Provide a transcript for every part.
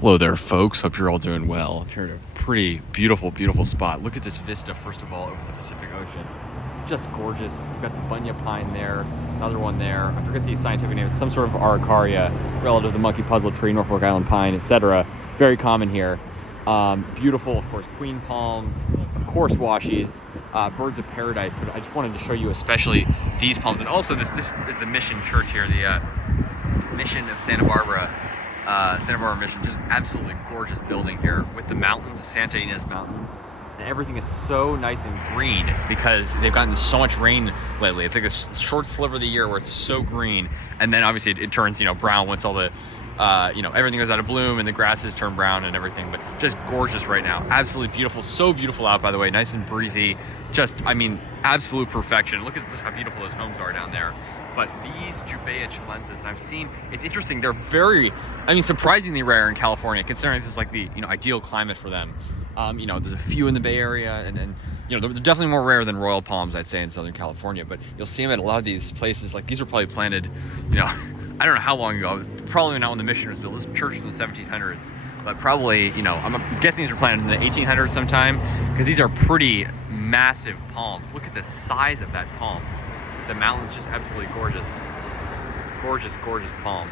Hello there, folks. Hope you're all doing well. Here at a pretty beautiful, beautiful spot. Look at this vista, first of all, over the Pacific Ocean. Just gorgeous. You've got the bunya pine there, another one there. I forget the scientific name. It's some sort of Araucaria, relative to the monkey puzzle tree, Norfolk Island pine, etc. Very common here. Beautiful, of course, queen palms, of course, washies, birds of paradise. But I just wanted to show you especially these palms. And also, this is the Mission Church here, the Mission of Santa Barbara Mission. Just absolutely gorgeous building here with the mountains, the Santa Ynez Mountains. And everything is so nice and green because they've gotten so much rain lately. It's like a short sliver of the year where it's so green. And then obviously it turns, brown once all the, everything goes out of bloom and the grasses turn brown and everything. But just gorgeous right now. Absolutely beautiful. So beautiful out, by the way. Nice and breezy. Just, absolute perfection. Look at just how beautiful those homes are down there. But these Jubaea chilensis, I've seen, it's interesting. They're very, surprisingly rare in California, considering this is like the, ideal climate for them. There's a few in the Bay Area, and they're definitely more rare than royal palms, I'd say, in Southern California. But you'll see them at a lot of these places. Like, these were probably planted, I don't know how long ago. Probably not when the mission was built. This church from the 1700s, but probably, I'm guessing these were planted in the 1800s sometime, because these are pretty massive palms. Look at the size of that palm. The mountain's just absolutely gorgeous. Gorgeous, gorgeous palm.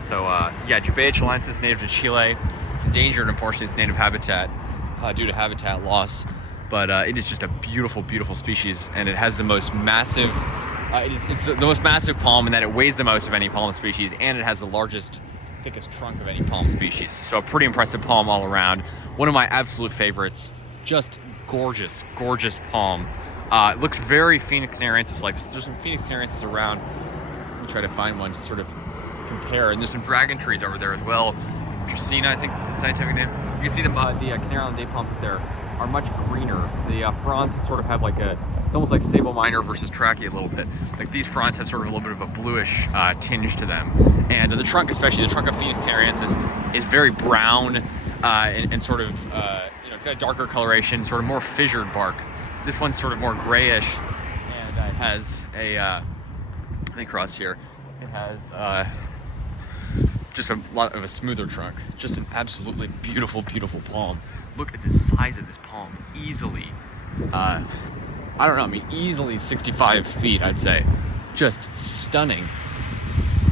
So, Jubaea chilensis, native to Chile. It's endangered, unfortunately, its native habitat due to habitat loss. But it is just a beautiful, beautiful species, and it has the most massive. It's the most massive palm in that it weighs the most of any palm species, and it has the largest, thickest trunk of any palm species. So a pretty impressive palm all around. One of my absolute favorites. Just gorgeous, gorgeous palm. It looks very Phoenix canarensis-like. There's some Phoenix canarensis around. Let me try to find one to sort of compare. And there's some dragon trees over there as well. Dracaena, I think is the scientific name. You can see the Canary Island day palms up there are much greener. The fronds sort of have like it's almost like sable minor versus trachea a little bit. Like these fronds have sort of a little bit of a bluish tinge to them. And the trunk, especially the trunk of Phoenix canarensis, is very brown and sort of, it's got a darker coloration, sort of more fissured bark. This one's sort of more grayish, and it has let me cross here. It has just a lot of a smoother trunk. Just an absolutely beautiful, beautiful palm. Look at the size of this palm. Easily, easily 65 feet, I'd say. Just stunning.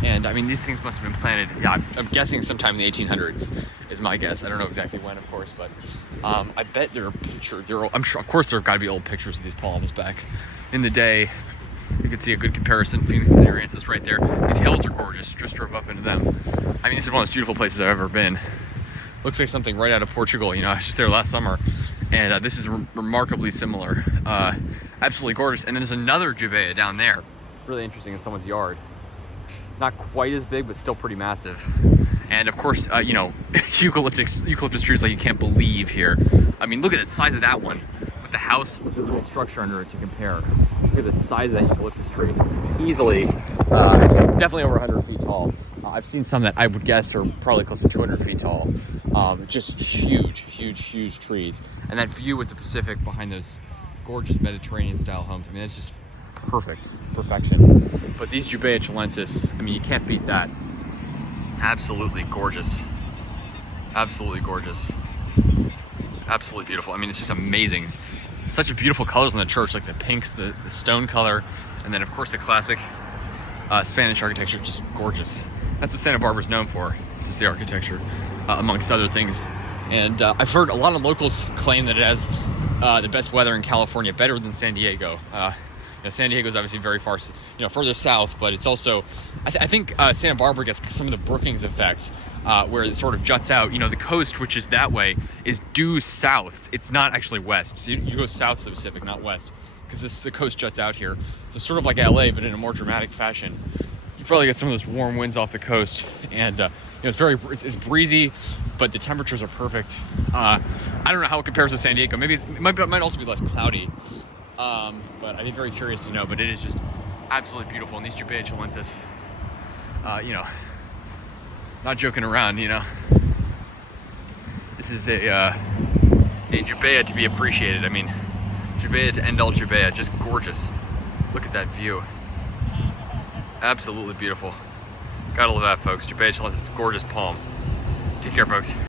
And these things must have been planted, I'm guessing sometime in the 1800s is my guess. I don't know exactly when, of course, but I bet there are pictures. I'm sure, of course, there have got to be old pictures of these palms back in the day. You can see a good comparison. Phoenix canarensis right there. These hills are gorgeous. Just drove up into them. This is one of the most beautiful places I've ever been. Looks like something right out of Portugal. I was just there last summer, and this is remarkably similar. Absolutely gorgeous. And then there's another Jubaea down there. Really interesting in someone's yard. Not quite as big, but still pretty massive. And of course, eucalyptus trees like you can't believe here. Look at the size of that one. With the house, with the little structure under it to compare. Look at the size of that eucalyptus tree. Easily, definitely over 100 feet tall. I've seen some that I would guess are probably close to 200 feet tall. Just huge, huge, huge trees. And that view with the Pacific behind those gorgeous Mediterranean-style homes. That's just perfection. But these Jubaea chilensis, you can't beat that. Absolutely gorgeous. Absolutely gorgeous. Absolutely beautiful. It's just amazing. Such a beautiful colors in the church, like the pinks, the stone color, and then of course the classic Spanish architecture, just gorgeous. That's what Santa Barbara's known for. It's just the architecture, amongst other things. And I've heard a lot of locals claim that it has the best weather in California, better than San Diego. San Diego is obviously very far, further south, but it's also, I think Santa Barbara gets some of the Brookings effect, where it sort of juts out. The coast, which is that way, is due south. It's not actually west. So you go south to the Pacific, not west, because the coast juts out here. So it's sort of like LA, but in a more dramatic fashion. You probably get some of those warm winds off the coast, and it's breezy, but the temperatures are perfect. I don't know how it compares to San Diego. Maybe it might also be less cloudy. But I'd be very curious to know. But it is just absolutely beautiful. And these Jubaea chilensis, not joking around. This is a Jubaea to be appreciated. Jubaea to end all Jubaea, just gorgeous. Look at that view. Absolutely beautiful. Gotta love that, folks. Jubaea chilensis, gorgeous palm. Take care, folks.